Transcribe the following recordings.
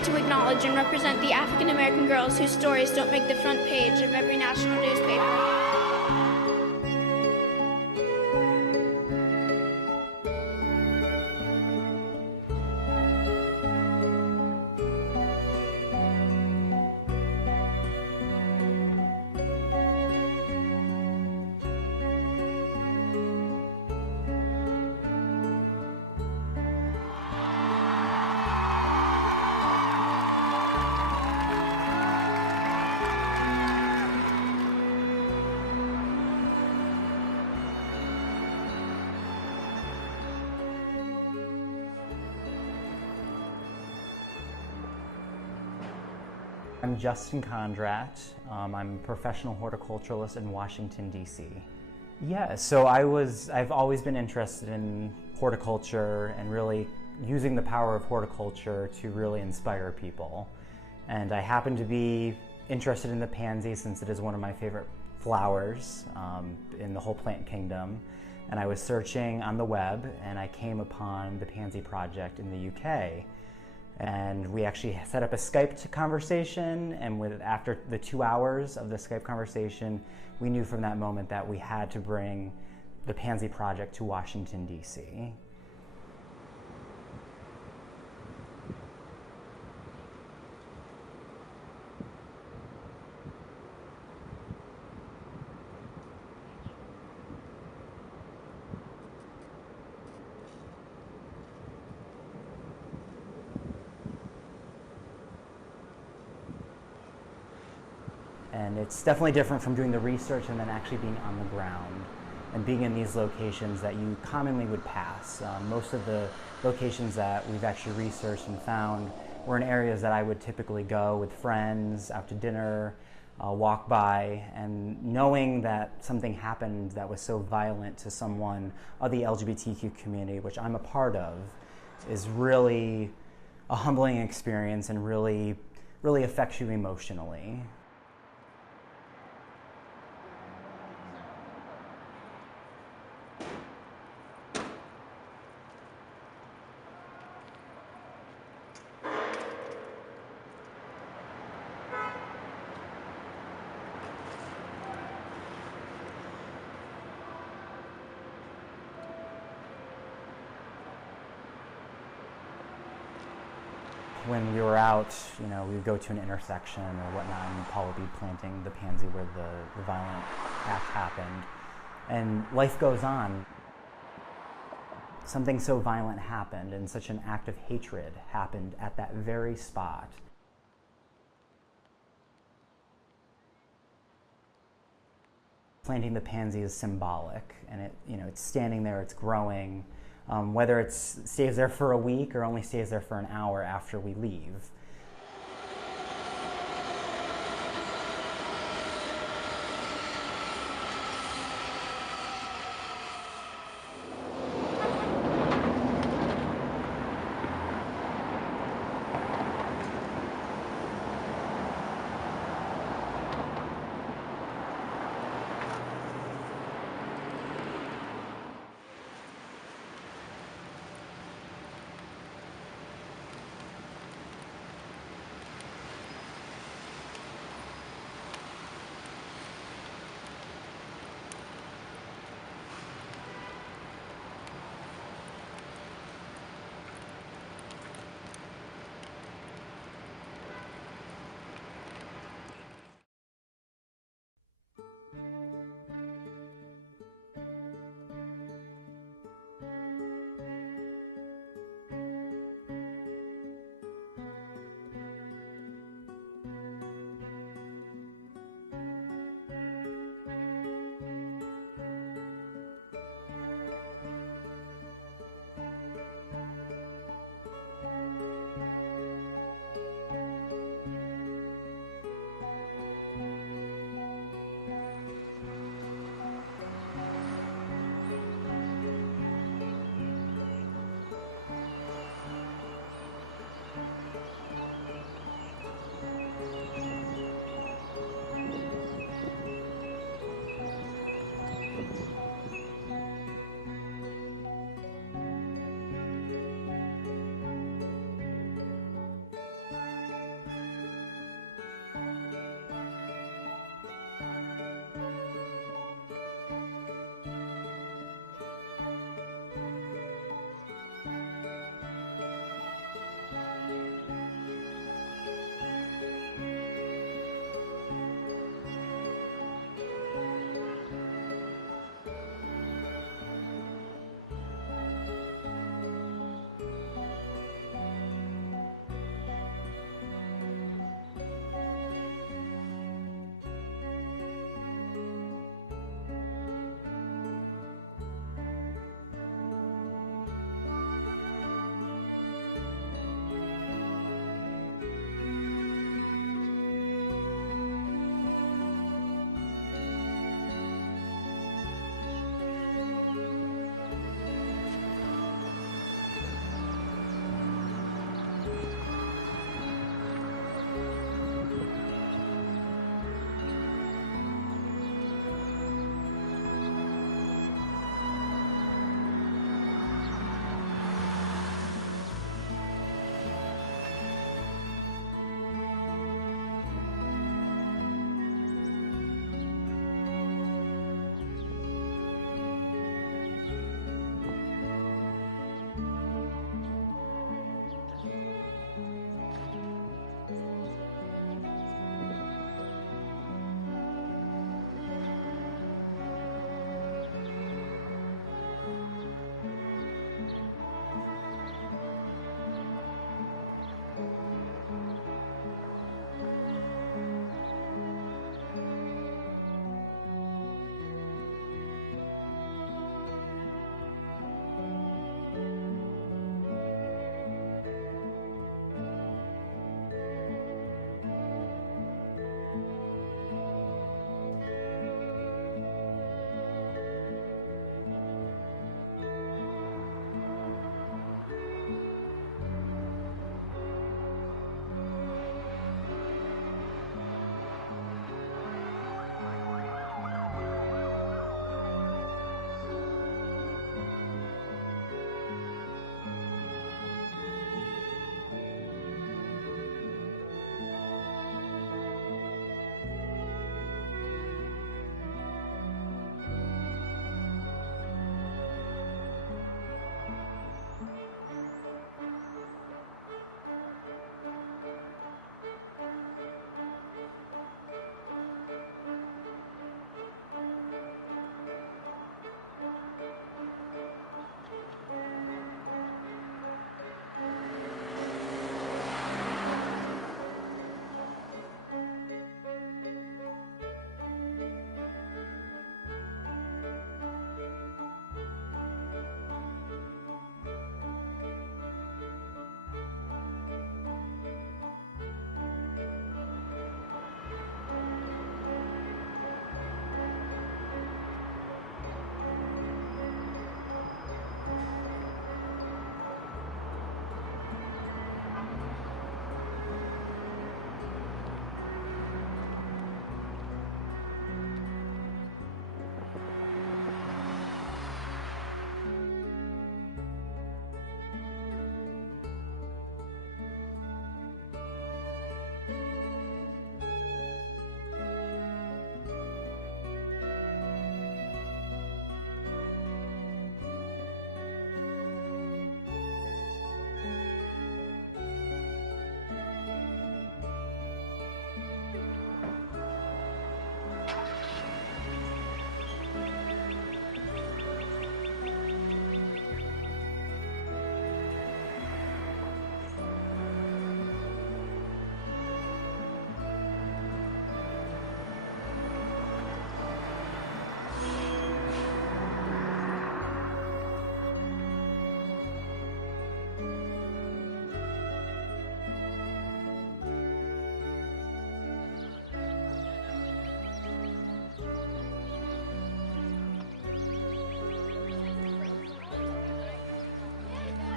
day to acknowledge and represent the African American girls whose stories don't make the front page of every national newspaper. I'm Justin Condrat. I'm a professional horticulturalist in Washington, D.C. Yeah, so I've always been interested in horticulture and really using the power of horticulture to really inspire people. And I happen to be interested in the pansy since it is one of my favorite flowers in the whole plant kingdom. And I was searching on the web and I came upon the Pansy Project in the UK. And we actually set up a Skype conversation, and after the 2 hours of the Skype conversation, we knew from that moment that we had to bring the Pansy Project to Washington, D.C. And it's definitely different from doing the research and then actually being on the ground and being in these locations that you commonly would pass. Most of the locations that we've actually researched and found were in areas that I would typically go with friends, out to dinner, walk by, and knowing that something happened that was so violent to someone of the LGBTQ community, which I'm a part of, is really a humbling experience and really affects you emotionally. When we were out, we would go to an intersection or whatnot, and Paul would be planting the pansy where the violent act happened. And life goes on. Something so violent happened, and such an act of hatred happened at that very spot. Planting the pansy is symbolic, and it's standing there, it's growing. Whether it stays there for a week or only stays there for an hour after we leave.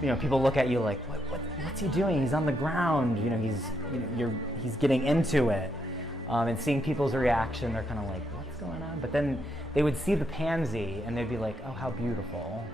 people look at you like, what's he doing? He's on the ground. He's getting into it. And seeing people's reaction, they're kind of like, what's going on? But then they would see the pansy and they'd be like, oh, how beautiful.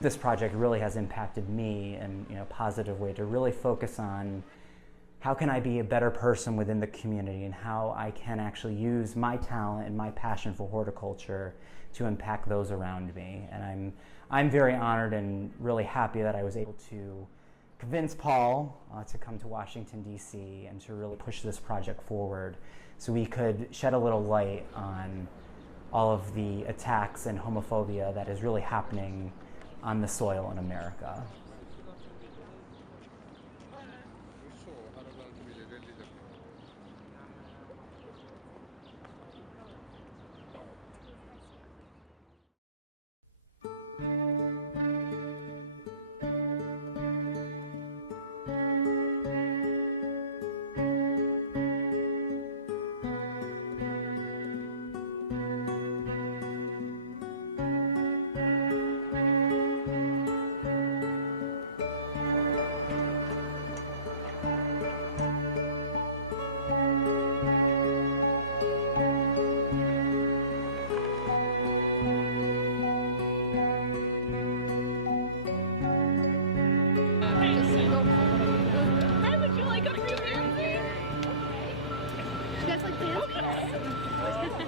This project really has impacted me in a positive way to really focus on how can I be a better person within the community and how I can actually use my talent and my passion for horticulture to impact those around me. And I'm very honored and really happy that I was able to convince Paul to come to Washington, D.C. and to really push this project forward so we could shed a little light on all of the attacks and homophobia that is really happening on the soil in America.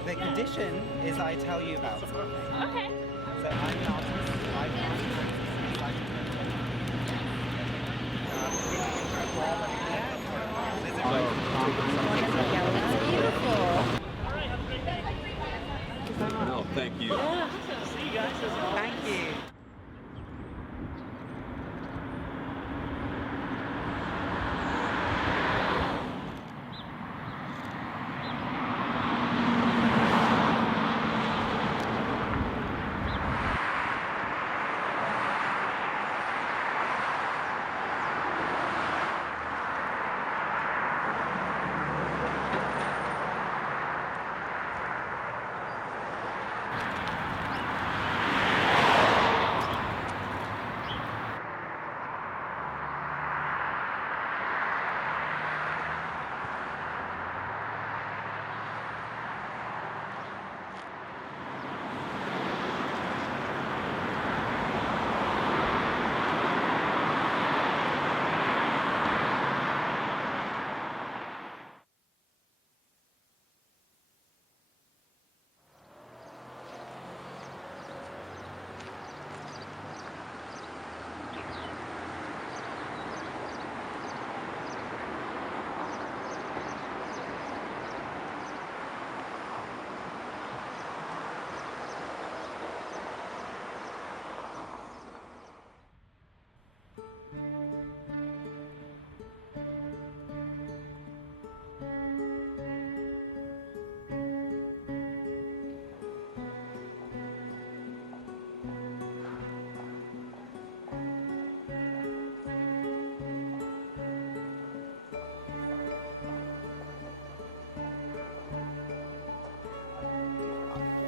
The condition is I tell you about something. Okay. So I'm an artist. No, thank you. See you guys. Thank you.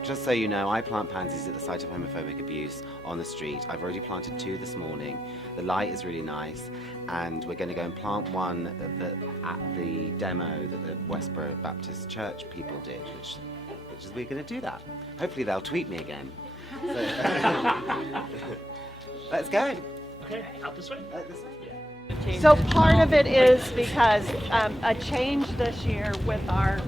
Just so you know, I plant pansies at the site of homophobic abuse on the street. I've already planted 2 this morning. The light is really nice, and we're going to go and plant one at the demo that the Westboro Baptist Church people did, which is we're going to do that. Hopefully they'll tweet me again. So, let's go. Okay, out this way? This way. So part of it is because a change this year with our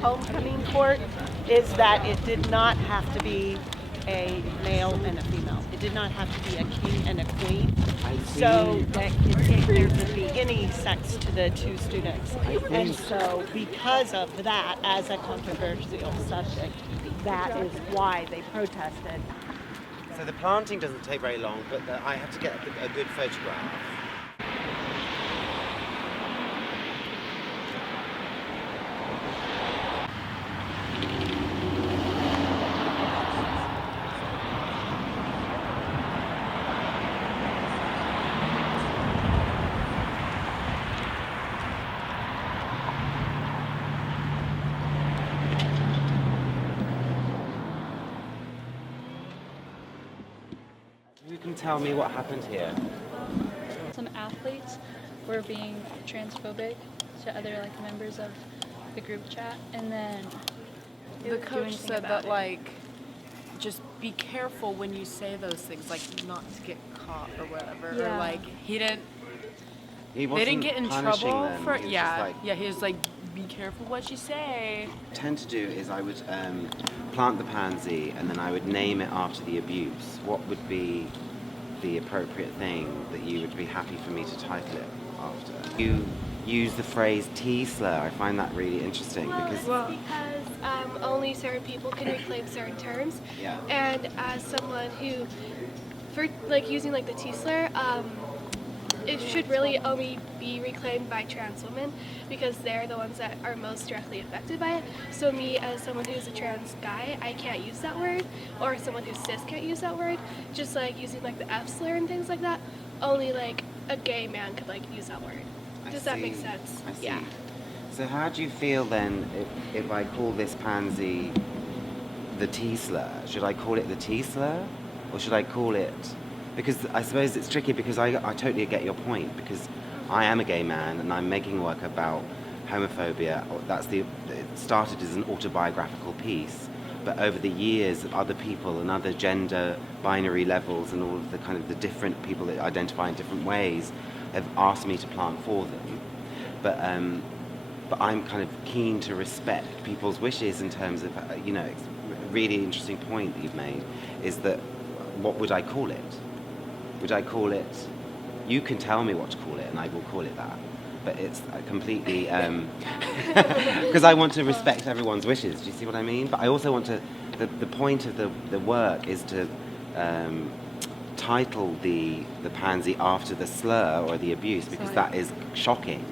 homecoming court is that it did not have to be a male and a female. It did not have to be a king and a queen. see. So that there could be any sex to the two students. And so because of that, as a controversial subject, that is why they protested. So the planting doesn't take very long, but I have to get a good photograph. You can tell me what happened here. Some athletes were being transphobic to other members of the group chat, and then The coach said that just be careful when you say those things, not to get caught or whatever. Yeah. Or he didn't. He They didn't wasn't get in punishing trouble them. for He was yeah. just Yeah, he was like, be careful what you say. What I tend to do is I would plant the pansy and then I would name it after the abuse. What would be the appropriate thing that you would be happy for me to title it after? You use the phrase T-slur. I find that really interesting because only certain people can reclaim certain terms. Yeah. And as someone who, for using the T-slur, it should really only be reclaimed by trans women because they're the ones that are most directly affected by it. So me, as someone who's a trans guy, I can't use that word, or someone who's cis can't use that word. Just using the F slur and things like that, only a gay man could use that word. Does that make sense? I see. Yeah. So how do you feel then if I call this pansy the T-slur? Should I call it the T-slur? Or should I call it... Because I suppose it's tricky because I totally get your point because I am a gay man and I'm making work about homophobia. It started as an autobiographical piece, but over the years other people and other gender binary levels and all of the different people that identify in different ways have asked me to plant for them. But I'm kind of keen to respect people's wishes in terms of, it's a really interesting point that you've made, is that what would I call it? Would I call it, you can tell me what to call it and I will call it that. But it's completely, because I want to respect everyone's wishes, do you see what I mean? But I also want to, the point of the work is to title the pansy after the slur or the abuse because that is shocking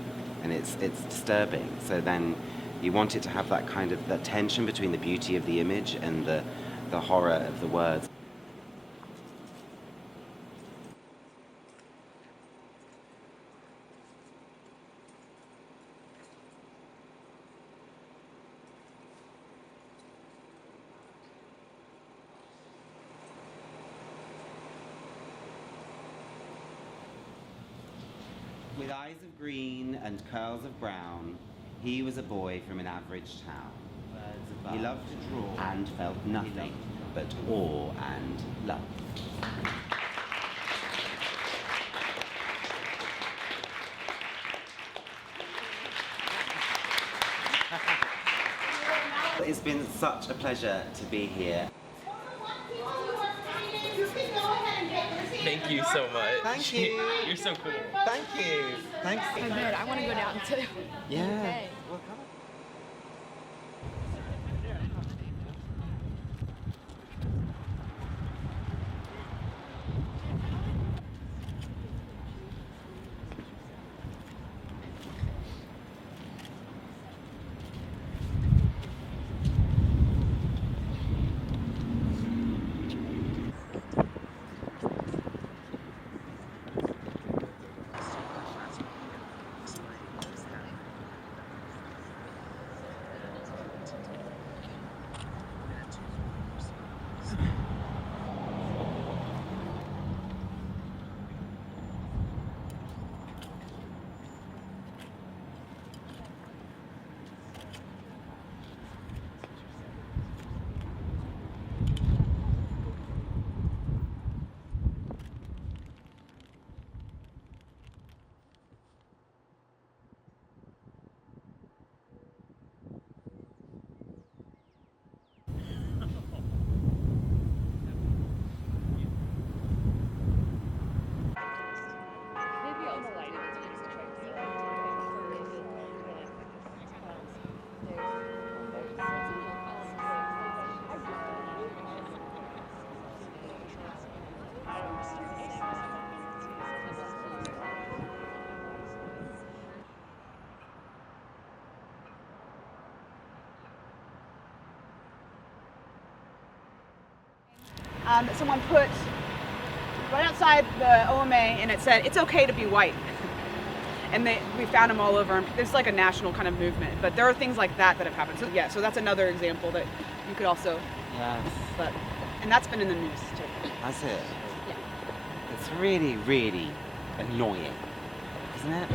and it's disturbing. So then you want it to have that that tension between the beauty of the image and the horror of the words. With eyes of green and curls of brown, he was a boy from an average town. He loved to draw and felt nothing but awe and love. It's been such a pleasure to be here. Thank you so much. Thank you. You're so cool. Thank you. Thanks. I bet I want to go down too. Yeah. Okay. Well, come on. that someone put right outside the OMA, and it said, "It's okay to be white." And we found them all over. It's like a national kind of movement. But there are things like that have happened. So yeah, so that's another example that you could also. Yes. And that's been in the news too. That's it. Yeah. It's really, really annoying, isn't it?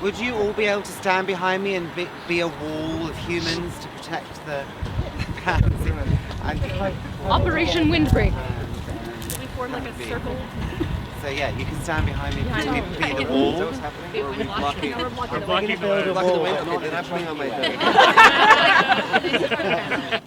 Would you all be able to stand behind me and be a wall of humans to protect the pansy? Operation Windbreak. We form like a circle. So yeah, you can stand behind me, be the wall. What's happening? Or are we blocking? I'm blocking the wind. Okay, then I'm putting on my bed.